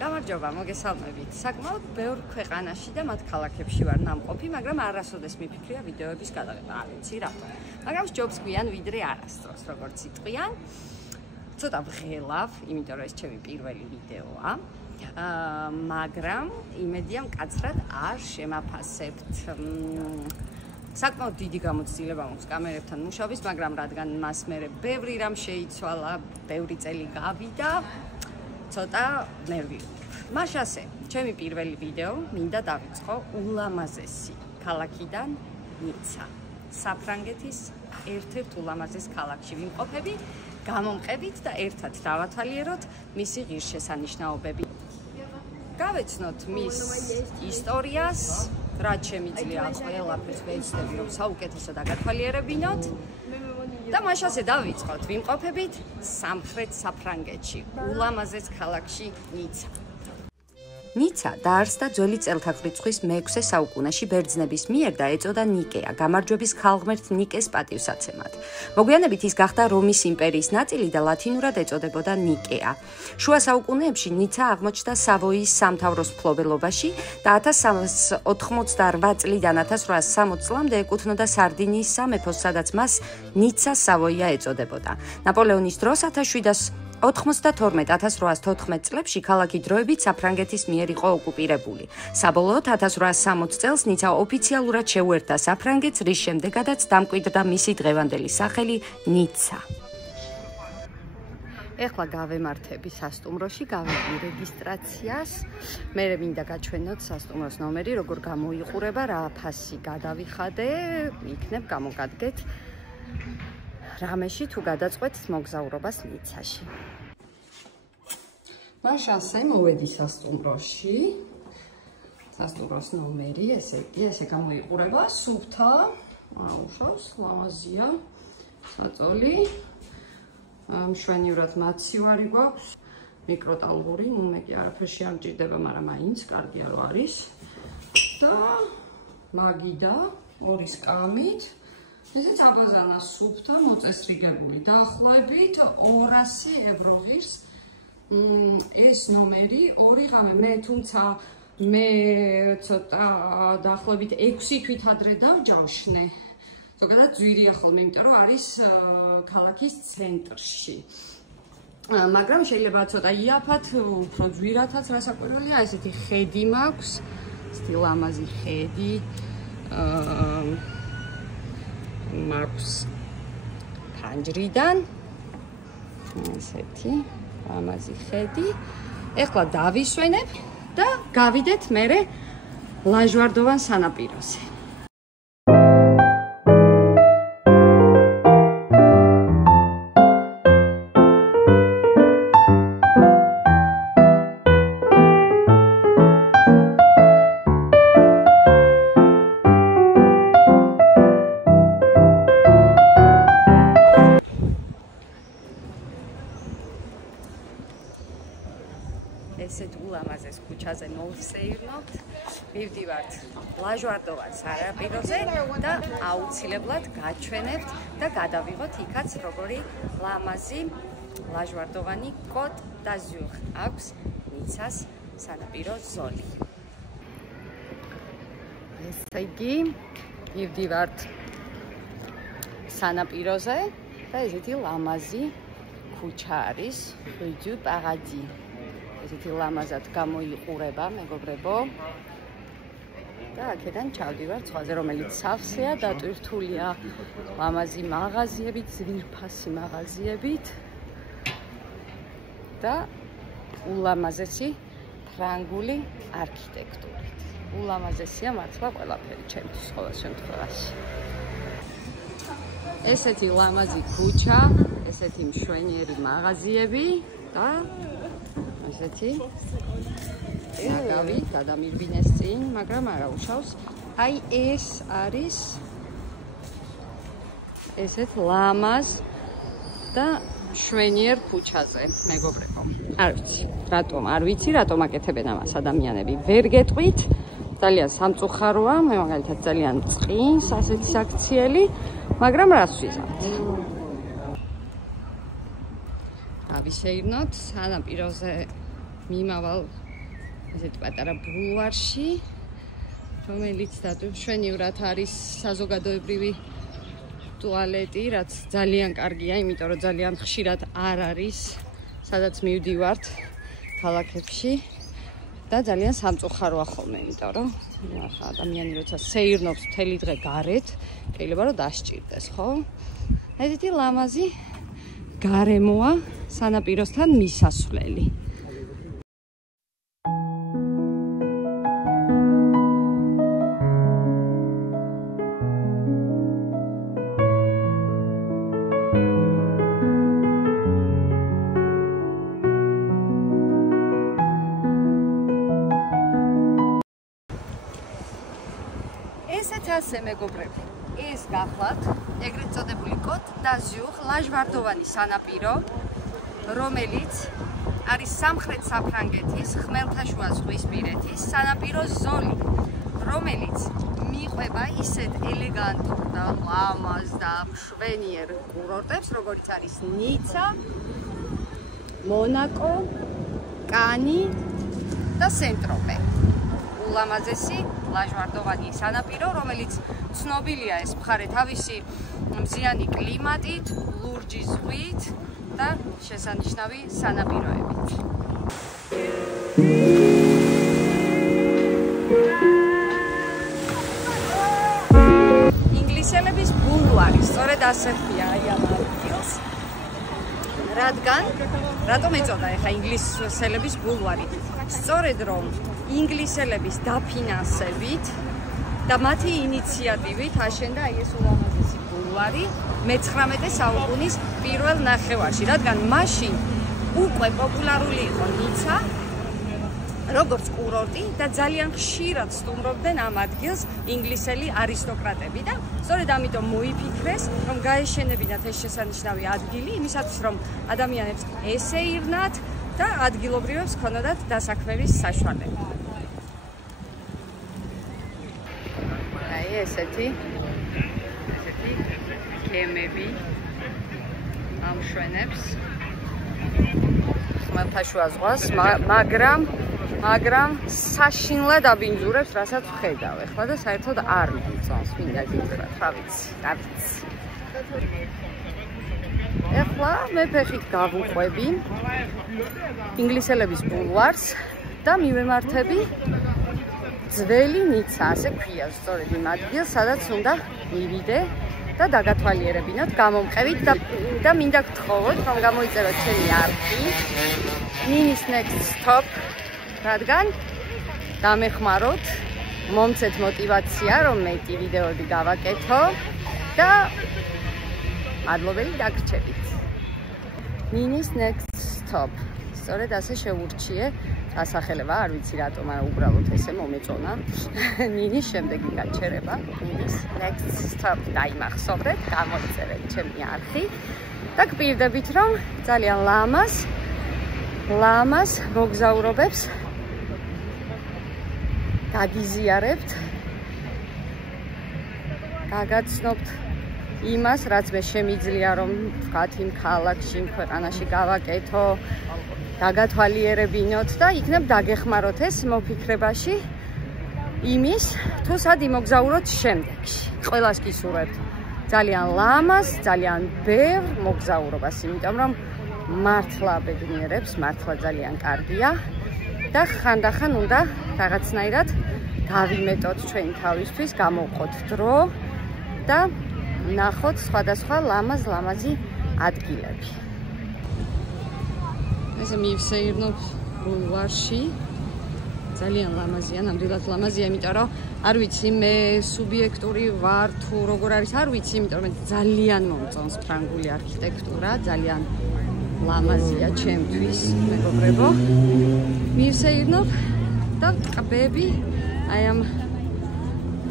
გამარჯობა, მოგესალმებით. საკმაოდ ბევრ ქვეყანაში და მათ ქალაქებში ვარ ნამყოფი, მაგრამ არასოდეს მიფიქრია ვიდეოების გადაღება. არ ვიცი რატო. მაგრამ ჯობს გვიან ვიდრე არასდროს, როგორც იტყვიან. ცოტა ვღელავ, იმიტომ რომ ეს ჩემი პირველი ვიდეოა. მაგრამ იმედია მკაცრად არ შემაფასებთ. საკმაოდ დიდი გამოცდილება მაქვს კამერებთან მუშაობის, მაგრამ რადგან მას მერე ბევრი რამ შეიცვალა, ბევრი წელი გავიდა, ცოტა ნერვიულობ. მაშ ასე, ჩემი პირველი ვიდეო მინდა დავიწყო ულამაზესი ქალაქიდან ნიცა. საფრანგეთის ერთ-ერთ ულამაზეს ქალაქში ვიმყოფები, გამომყებით და ერთად დავათვალიეროთ მისი ღირსშესანიშნაობები. გავეცნოთ მის ისტორიას, რაც შემიძლია ყველაფერს ვეცდები, რომ საუკეთესო დაგათვალიერებინოთ. და მაშ ასე დავიწყოთ, ვიმყოფებით სამხრეთ საფრანგეთში, ულამაზეს ქალაქში ნიცა. ნიცა დაარსდა ძველი წელთაღრიცხვის მე-6 საუკუნეში ბერძნების მიერ და ეწოდა ნიკეა, გამარჯვების ქალღმერთ ნიკეს პატივსაცემად. მოგვიანებით ის გახდა რომის იმპერიის ნაწილი და ლათინურად ეწოდებოდა ნიკეა. შუა საუკუნეებში ნიცა აღმოჩნდა სავოიის სამთავროს მფლობელობაში და 1388 წლიდან 1860 წლამდე ეკუთვნოდა სარდინიის სამეფოს, სადაც მას ნიცა სავოია ეწოდებოდა. ნაპოლეონის დროს 1792-1814 წლებში ქალაქი დროებით საფრანგეთის მიერ იყო ოკუპირებული. საბოლოოდ 1860 წელს ნიცა ოფიციალურად შეუერთდა საფრანგეთს, რის შემდეგაც დამკვიდრდა მისი დღევანდელი სახელი ნიცა. ეხლა გავემართები სასტუმროში, გავიდი რეგისტრაციას. მე მინდა გაჩვენოთ სასტუმროს ნომერი, როგორ გამოიყურება, რა ფასი გადავიხადე, იქნებ გამოგადგეთ რამეში თუ გადაწყვეტთ მოგზაურობას ნიცაში. მაშ ასე მოვედი სასტუმროში. სასტუმროს ნომერი, ესე გამოიყურება, სუფთა, აუშავს, ლამაზია, საწოლი. მშვენივრად მაცივარი გვაქვს, მიკროტალღური, მე კი არაფერში არ მჭირდება, მაგრამ მაინც კარგია რო არის. და მაგიდა ორი სკამით. ესეც აბაზანა სუფთა, მოწესრიგებული დაახლოებით 200 ევრო ღირს. ეს ნომერი, ორი ღამე, თუმცა მე ცოტა დაახლოებით 6 თვით ადრე დავჯავშნე. ზოგადად ძვირია ხოლმე, იმიტომ რომ არის ქალაქის ცენტრში. მაგრამ შეიძლება ცოტა იაფად, უფრო ძვირათაც რასაკვირველია, ესეთი ხედი მაქვს, სტილამაზი ხედი. მაქვს ფანჯრიდან ესეთი ლამაზი ხედი. ეხლა დავისვენებ და გავიდეთ მერე ლაჟვარდოვან სანაპიროზე. ესეთ ულამაზეს ქუჩაზე მოვსეირნობთ, მივდივართ ლაჟვარდოვან სანაპიროზე და აუცილებლად გაჩვენებთ და გადავიღოთ იქაც როგორი ლამაზი ლაჟვარდოვანი კოტ დაზიურ აქვს ნიცას სანაპირო ზოლი. ესე იგი, მივდივართ სანაპიროზე და ესეთი ლამაზი ქუჩა არის, Rue du Paradis. ესეთი ლამაზად გამოიყურება, მეგობრებო. და აქედან ჩავდივართ ზღვაზე, რომელიც სავსეა, დატვირთულია ლამაზი მაღაზიებით, ძვირფასი მაღაზიებით და ულამაზესი ფრანგული არქიტექტურით. ულამაზესია მართლა ყველაფერი ჩემთვის ყოველ შემთხვევაში. ესეთი ლამაზი ქუჩა, ესეთი მშვენიერი მაღაზიები და ესეთი გადამირბინეს წინ, მაგრამ არა უშავს. აი ეს არის ესეთ ლამაზ და მშვენიერ ქუჩაზე, მეგობრებო. არ ვიცი, რატომ აკეთებენ ამას ადამიანები. ვერ გეტყვით, ძალიან სამწუხაროა, მე მაგალითად ძალიან წყინს ასეთი საქციელი, მაგრამ რას ვიზამთ? ავისეირნოთ სანაპიროზე მიმავალ ესეთ პატარა ბულვარში, რომელიც მშვენივრად არის საზოგადოებრივი ტუალეტი, რაც ძალიან კარგია, იმიტომ რომ ძალიან ხშირად არ არის, სადაც მივდივართ ქალაქებში და ძალიან სამწუხაროა ხოლმე, იმიტომ რომ ადამიანი როცა სეირნობს მთელი დღე გარეთ, შეიძლება რომ დასჭირდეს, ხო? ესეთი ლამაზი გარემოა სანაპიროსთან მისასვლელი. ესეც ასე მეგობრები, ეს გახლავთ ეგრეთ წოდებული კოტ დაზიუღ ლაჟვარდოვანი სანაპირო, რომელიც არის სამხრეთ საფრანგეთის ხმელთაშუა ზღვისპირეთის სანაპირო ზოლი, რომელიც მიყვება ისეთ ელეგანტურ და ლამაზ და მშვენიერ კურორტებს, როგორც არის ნიცა, მონაკო, კანი და სენ-ტროპე. ულამაზესი ლაჟვარდოვანი სანაპირო, რომელიც ცნობილია ეს მხარე თავისი მზიანი კლიმატით, ლურჯი ზღვით და შესანიშნავი სანაპიროებით. ინგლისელების ბულვარი, სწორედ ასე ხია აი ამ ადგილს. რატომ ეწოდა ახლა ინგლისელების ბულვარი? სწორედ რომ ინგლისელების დაფინანსებით და მათი ინიციატივით აშენდა აი ეს ულამაზესი ბულვარი მე-19 საუკუნის პირველ ნახევარში, რადგან მაშინ უკვე პოპულარული იყო ნიცა როგორც კურორტი და ძალიან ხშირად სტუმრობდნენ ამ ადგილს ინგლისელი არისტოკრატები და სწორედ ამიტომ მოიფიქრეს, რომ გაეშენებინათ ეს შესანიშნავი ადგილი იმისათვის, რომ ადამიანებს ესეირნათ და ადგილობრივებს ქონოდათ დასაქმების საშუალება. აი ესეთი გემები ამშვენებს ხმელთაშუა ზღვას, მაგრამ საშინლად აბინძურებს, რასაც ვხედავ ახლა და საერთოდ არ მომწონს, მინდა გითხრათ, რა ვიცი. ახლა მე ფეხით გავუყვები ინგლისელების ბულვარს და მივემართები ძველი ნიცა, ასე ქვია სწორედ იმ ადგილს, სადაც უნდა მივიდე და დაგათვალიერებინოთ გამომყევით და მინდა გთხოვოთ, რომ გამოიწეროთ ჩემი არხი Ninis next stop, რადგან დამეხმაროთ, მომცეთ мотивация, რომ მეტი ვიდეოები გავაკეთო და მადლობელი დაგრჩებით. Ninis next stop. სწორედ ასე შეურჩიე დასახელება, არ ვიცი რატომ, მაგრამ უბრალოდ ესე მომეწონა. ნინის შემდეგი გაჩერება, Ninis next stop დაიმახსოვრეთ, გამოიწერეთ ჩემი არხი და გპირდებით, რომ ძალიან ლამაზ მოგზაურობებს გაგიზიარებთ, გაგაცნობთ იმას, რაც მე შემიძლია, რომ ვთქვათ იმ ქალაქში, იმ ქვეყანაში გავაკეთო, დაგათვალიერებინოთ და იქნებ დაგეხმაროთ ეს მოფიქრებაში იმის, თუ სად იმოგზაუროთ შემდეგში. ყველას გისურვებთ ძალიან ლამაზ, ძალიან ბევრ მოგზაურობას, იმიტომ რომ მართლა ბედნიერებს, მართლა ძალიან კარგია და ხანდახან უნდა რაღაცნაირად გავიმეტოთ ჩვენი თავისთვის, გამოვყოთ დრო და ნახოთ სხვადასხვა ლამაზი ადგილები. ესე მივსეირნობ ბულვარში. ძალიან ლამაზია, ნამდვილად ლამაზია, იმიტომ რომ არ ვიცი მე სუბიექტური ვარ თუ როგორ არის, არ ვიცი, იმიტომ რომ ძალიან მომწონს ფრანგული არქიტექტურა, ძალიან ლამაზია ჩემთვის, მეგობრებო. მივსეირნობ და ყბები აი ამ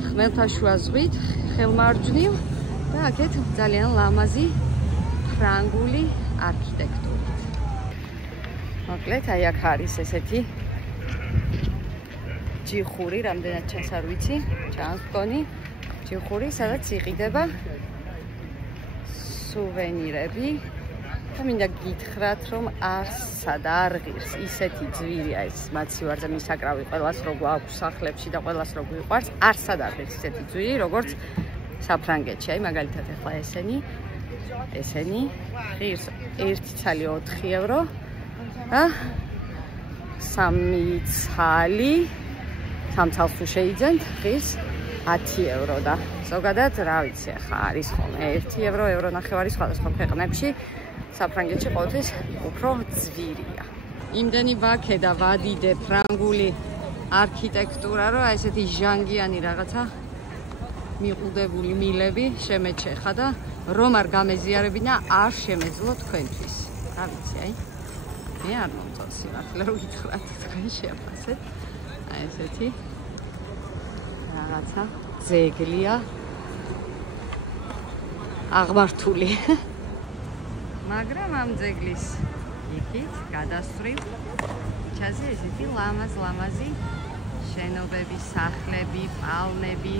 ხმელთაშუა ზღვით ხელმარჯვნივ და აქეთ ძალიან ლამაზი ფრანგული არქიტექტურით. მოკლედ აი აქ არის ესეთი ჯიხური, რამდენად ჩანს არ ვიცი, ჩანს მგონი ჯიხური, სადაც იყიდება სუვენირები და მინდა გითხრათ, რომ არსა და არ ღირს ისეთი ძვირია ეს მაცივარზე მისაკრავი ყველას რო გვაქვს სახლებში და ყველას რო გვიყვარს, არსა და არ ღირს ისეთი ძვირი, როგორც საფრანგეთში. აი მაგალითად ახლა ესენი ღირს 1 ცალი 4 евро და 3 ცალი 3 ცალს თუ შეიძენთ, ღირს 10 евро და ზოგადად რა ვიცი ახლა არის ხოლმე 1 евро ნახევარი სხვადასხვა ქვეყნებში საფრანგეთში ყოველთვის უფრო ძვირია. იმდენი ვაქე და ვადიდე ფრანგული არქიტექტურა, რომ ესეთი ჟანგიანი რაღაცა მიყუდებული მილები შემეჩეხა და რომ არ გამეზიარებინა არ შემეძლო თქვენთვის. რა ვიცი, აი მე არ მომწონს სიმართლე რომ გითხრათ, თქვენ შეაფასეთ. აი ესეთი რაღაცა ძეგლია აღმართული. მაგრამ ამ ძეგლის იქით გადასწრილ ჩაზე ესეთი ლამაზი შენობები, სახლები, პალმები,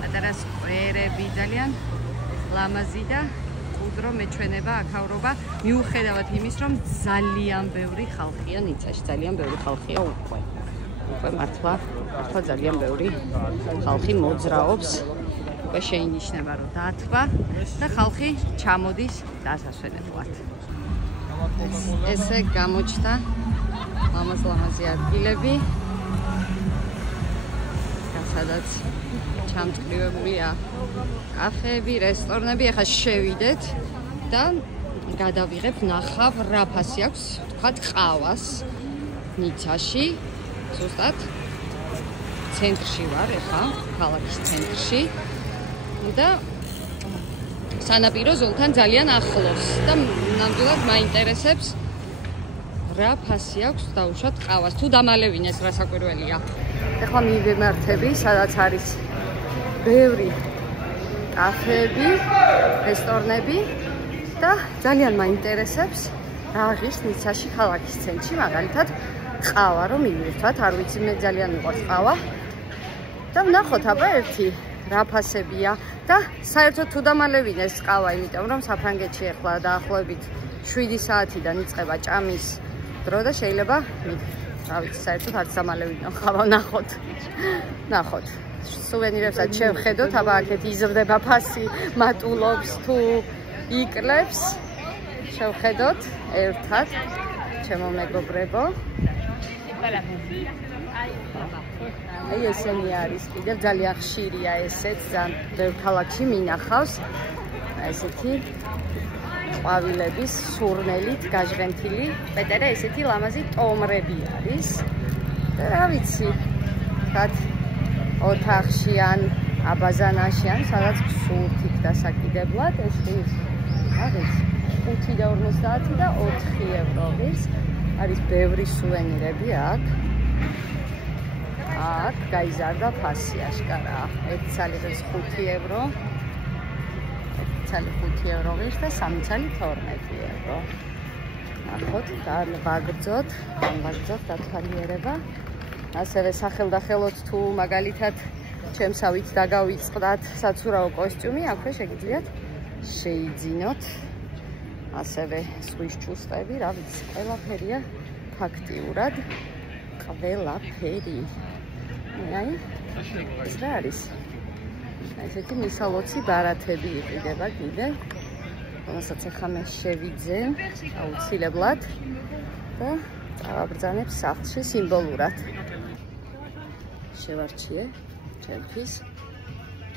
პატარა სკვერები, ძალიან ლამაზი და კუდრო მეჩვენება აქავრობა, მიუხედავად იმის, რომ ძალიან ბევრი ხალხია ნიცაში, ძალიან ბევრი ხალხია უკვე მართლა ძალიან ბევრი ხალხი მოძრაობს. უკვე შეინიშნება რომ დათვა და ხალხი ჩამოდის დასასვენებლად. ესე გამოჩნდა ლამაზი ადგილები, სადაც ჩამწკრივებულია კაფეები, რესტორნები. ახლა შევიდეთ და გადავიღებ ნახავ რა ფასი აქვს თქვათ ყავას ნიცაში. ზუსტად ცენტრში ვარ ახლა, ქალაქის ცენტრში და სანაპირო ზოლთან ძალიან ახლოს და ნამდვილად მაინტერესებს რა ფასი აქვს დაუშვათ ყავას თუ დამალევინეს რა საკვირველია. ახლა მივემართები სადაც არის ბევრი კაფეები, რესტორნები და ძალიან მაინტერესებს რა ღირს ნიცაში ქალაქის ცენტრში, მაგალითად ყავა რომ მივირთვათ, არ ვიცი მე ძალიან მიყვარს ყავა და ვნახოთ აბა ერთი რა ფასებია და საერთოდ თუ დამალევინეს ყავა, იმიტომ რომ საფრანგეთში ახლა დაახლოებით 7 საათიდან იწყება ჭამის დრო და შეიძლება რა ვიცი საერთოდ არც დამალევინო ყავა. ნახოთ სუვენირებსაც შევხედოთ, აბა აქეთ იზრდება ფასი, მატულობს თუ იკლებს, შევხედოთ ერთად ჩემო მეგობრებო. აი ესენი არის კიდევ ძალიან ხშირია ესეც, ძალიან ბევრ ქალაქში მინახავს ესეთი ყვავილების სურნელით გაჟღენთილი პეტერა, ესეთი ლამაზი ტომრები არის და რა ვიცი თქვათ ოთახში ან აბაზანაში ან სადაც გსურთით დასაკიდებლად ეს არის 5 და 50 და 4 евро ღირს. არის ბევრი სუვენირები აქ გაიზარდა ფასი აშკარა. 1 ცალი ღირს 5 евро, 1 ცალი 5 евро ღირს და 3 ცალი 12 евро. ნახოთ, განვაგრძოთ დათვალიერება. ასევე სახელდახელოთ თუ მაგალითად ჩემსავით დაგავიწყდათ საცურაო კოსტიუმი, აქვე შეგიძლიათ შეიძინოთ. ასევე სხვის ჭუსტები, რა ვიცი, ყველაფერია ფაქტიურად, ყველაფერი. აი, ეს რა არის? ესეთი მისალოცი ბარათები იყიდება კიდე, რომელსაც ახლა მე შევიძე აუცილებლად და წავაბრძანებ სახლში სიმბოლურად. შევარჩიე ჩემთვის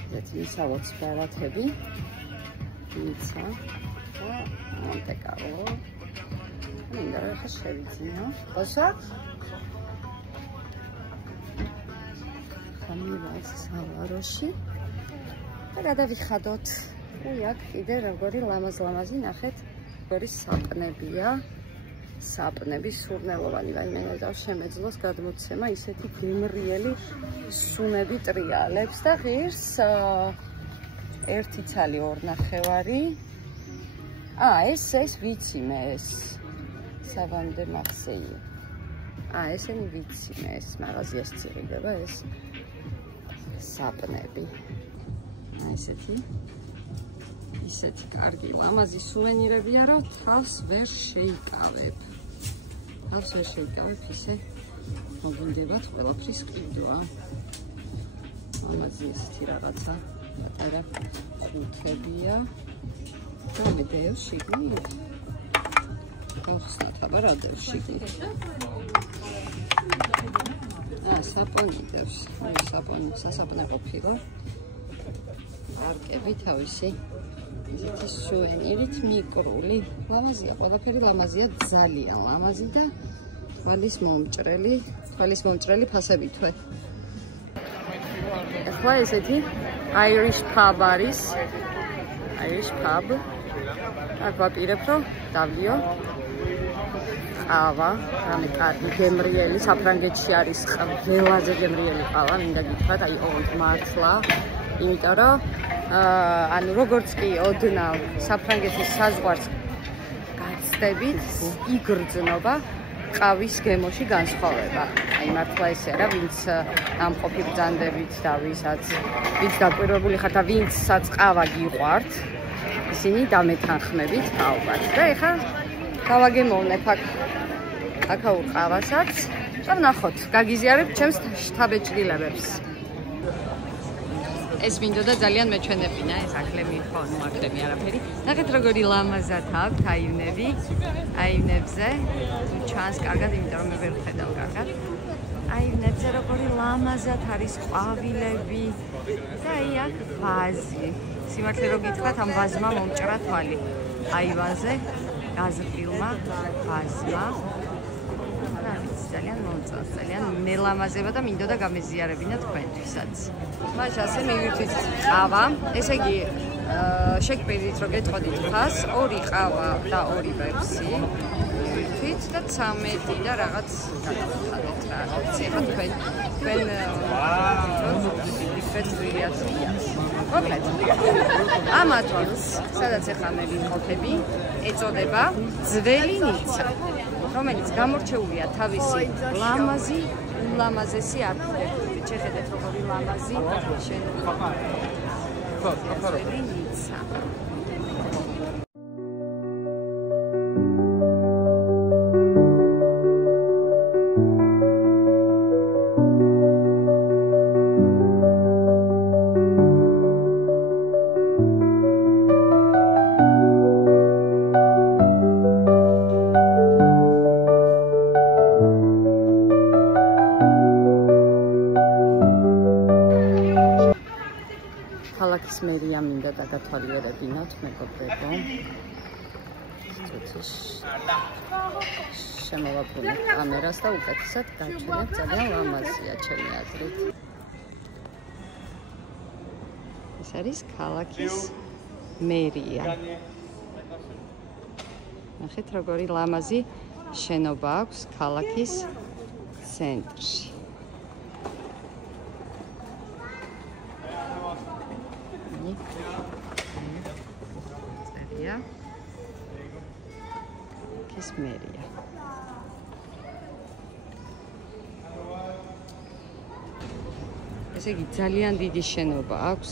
ესეთი მისალოცი ბარათები, ნიცა და მონტე-კარლო. მინდა რომ ახლა შევიძინო. ბოსა? მივას სალაროში და გადავიხადოთ. აქ კიდე როგორი ლამაზი ნახეთ, როგორი საპნები სურნელოვანი, რაიმე და შემეძლოს გადმოცემა ისეთი გემრიელი სუნები ტრიალებს და ღირს 1 ცალი 2 ნახევარი. ეს ვიცი მე ეს სავანდე მარსეი. ესენი ვიცი მე ეს მაღაზიას წირდება ეს საპნები. ესეთი ისეთი კარგი ლამაზი სუვენირებია, რომ თავს ვერ შეიკავებ. თავს ვერ შეიკავებ, ისე მოგინდებათ ყველაფრის ყიდვა. ლამაზი ესეთი რაღაცა, პატარა ხუთებია. და მე დევს შიგნით. გავხსნათ აბა რა დევს შიგნით. საპონი დევს. საპონი, სასაპონე ყოფილა. არკები თავისი. ესეთი სუვენირით მიკრული. ლამაზია, ყველაფერი ლამაზია, ძალიან ლამაზი და თვალის მომჭრელი ფასებითვე. ახლა ესეთი Irish pub არის. Irish pub. აქ ვაპირებ, რომ დავლიო. ყავა, რამე კარგი გემრიელი, საფრანგეთში არის ყველაზე გემრიელი ყავა, მინდა გითხრათ, აი ოღონდ მართლა, იმიტომ რომ ანუ როგორც კი ოდნავ საფრანგეთის საზღვარს გაცდებით, იგრძნობა ყავის გემოში განსხვავება. აი მართლა ესე არა, ვინც ამყოფი ბრძანდებით და ვინც დაკვირვებული ხართ და ვინცაც ყავა გიყვართ, ისინი დამეთანხმებით თაობათ. და ეხლა გავაგემოვნებ აქაურ ყავასაც და ვნახოთ, გაგიზიარებთ ჩემს შთაბეჭდილებებს. ეს მინდოდა ძალიან მეჩვენებინა, ეს აკლე მიხონ, აკლემი არაფერი. ნახეთ როგორი ლამაზად აქვთ აივნები, აივნებზე. ჩანს კარგად, იმიტომ რომ მე ვერ ვხედავ კარგად. აივნებზე როგორი ლამაზად არის ყვავილები და აი აქ ვაზი. სიმართლე რო გითხრათ, ამ ვაზმა მომჭრა თვალი. აივანზე გაზრდილმა ვაზმა. ძალიან მომწონს, ძალიან მელამაზება და მინდოდა გამეზიარებინა თქვენთვისაც. მაშ ასე მივირთვით ყავა, ესე იგი შეგპირდით რომ გეტყოდით ფას, 2 ყავა და 2 ვეფსი. მივირთვით და 13 და რაღაც გადავხადეთ რა. ეხლა თქვენ ფეთრიაციას. მოკლედ. ამ ათვალს, სადაც ეხლა მე ვიმყოფები, ეწოდება ძველი ნიცა. რომელიც გამორჩეულია თავისი ლამაზი, ულამაზესი არქიტექტურით. შეხედეთ როგორი ლამაზი შენობა. ძველი ნიცა. ქალაქის მერია მინდა დაგათვალიერებინოთ, მეგობრებო. შემოვაბრუნებ კამერას და უკეთესად გაჩვენებ, ძალიან ლამაზია ჩემი აზრით. ეს არის ქალაქის მერია. ნახეთ როგორი ლამაზი შენობა აქვს ქალაქის ცენტრში. მერია. ესე იგი ძალიან დიდი შენობა აქვს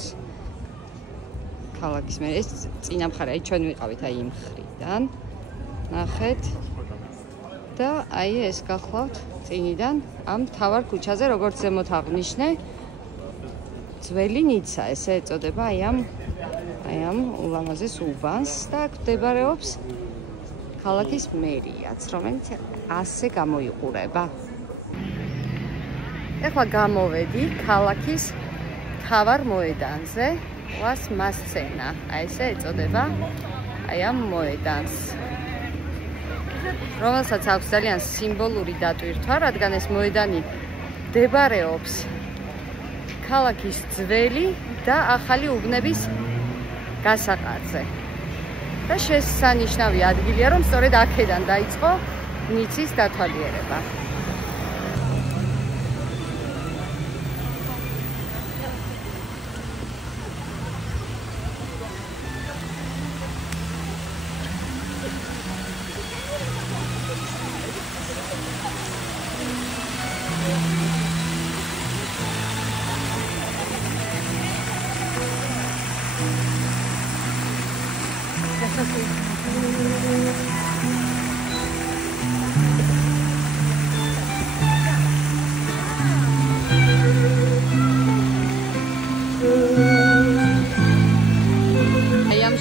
ქალაქის მერია. ეს წინა მხარე, აი ჩვენ ვიყავით აი იმ მხრიდან. ნახეთ. და აი ეს გახლავთ წინიდან ამ მთავარ ქუჩაზე, როგორც ზემოთ აღნიშნე, ძველი ნიცა, ესე ეწოდება აი ამ ულამაზეს უბანს და აქ მდებარეობს ქალაქის მერიაც, რომელიც ასე გამოიყურება. ეხლა გამოვედი ქალაქის მთავარ მოედანზე, ყავს მასცენა. აი ესე ეწოდება აი ამ მოედანს. რომელსაც აქვს ძალიან სიმბოლური დატვირთვა, რადგან ეს მოედანი მდებარეობს ქალაქის ძველი და ახალი უბნების გასაყარზე. და შესანიშნავი ადგილია, რომ სწორედ აქედან დაიწყო ნიცის დათვალიერება.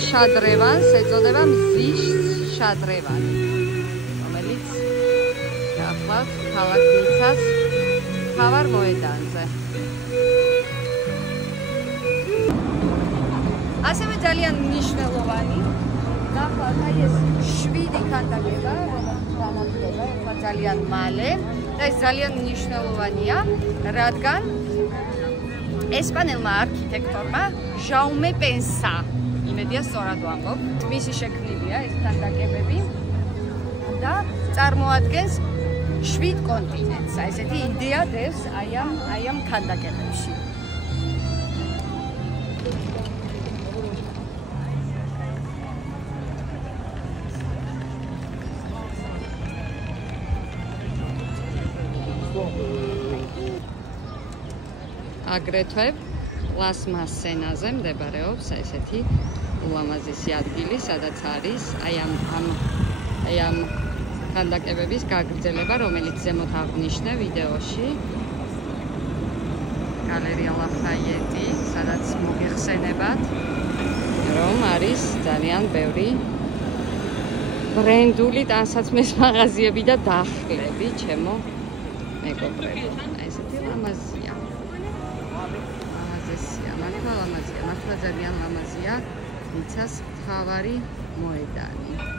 შადრევანს ეწოდება მზის შადრევანი, რომელიც გახლავთ ქალაქ ნიცას მთავარ მოედანზე. ასევე ძალიან მნიშვნელოვანი გახლავთ აი ეს 7 ქანდაკება, რომელიც განადგურება ეხლა ძალიან მალე და ეს ძალიან მნიშვნელოვანია, რადგან ესპანელმა არქიტექტორმა ჟაუმე პენსა იმედია სწორად ვამბობ, მისი შექმნილია ეს ქანდაკებები და წარმოადგენს 7 კონტინენტს. ესეთი იდეა დევს აი ამ ქანდაკებებში. აგრეთვე ლას მასენაზე მდებარეობს ესეთი ულამაზესი ადგილი, სადაც არის აი ამ ქანდაკებების გაგრძელება, რომელიც ზემოთ აღვნიშნე ვიდეოში. გალერია ლაფაიეტი, სადაც მოგეხსენებათ, რომ არის ძალიან ბევრი ბრენდული ტანსაცმლის მაღაზიები და დახლები, ჩემო მეგობრებო. ესეთი ლამაზია. მართლა ძალიან ლამაზია ნიცას მთავარი მოედანი.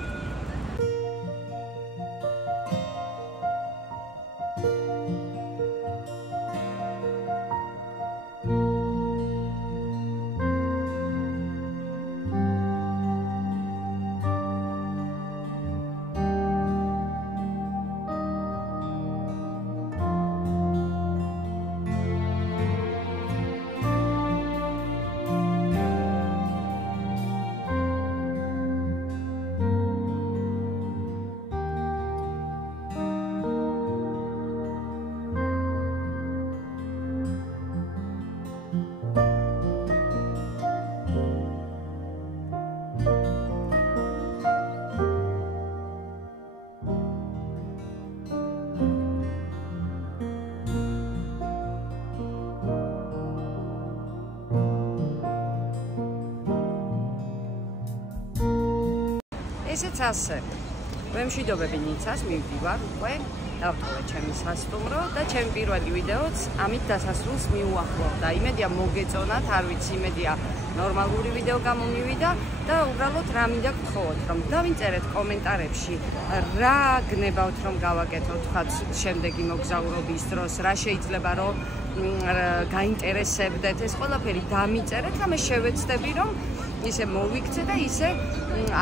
ესეც ასე. ვემშვიდობები ნიცას, მივდივარ უკვე, დავტოვე ჩემი სასტუმრო და ჩემი პირველი ვიდეოც ამით დასასრულს მიუახლოვდა. იმედია მოგეწონათ, არ ვიცი, იმედია ნორმალური ვიდეო გამომივიდა და უბრალოდ რა მინდა გთხოვოთ, რომ დავინწერეთ კომენტარებში, რა გნებავთ რომ გავაკეთოთ, ვთქვათ, შემდეგი მოგზაურობის დროს, რა შეიძლება რომ გაინტერესებდეთ, ეს ყველაფერი დამიწერეთ, ამე შევეცდები რომ ისე მოვიქცე და ისე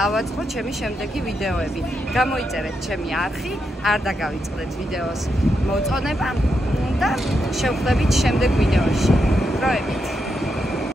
ავაწყო ჩემი შემდეგი ვიდეოები. გამოიწერეთ ჩემი არხი, არ დაგავიწყდეთ ვიდეოს მოწონება და შევხვდებით შემდეგ ვიდეოში. დროებით.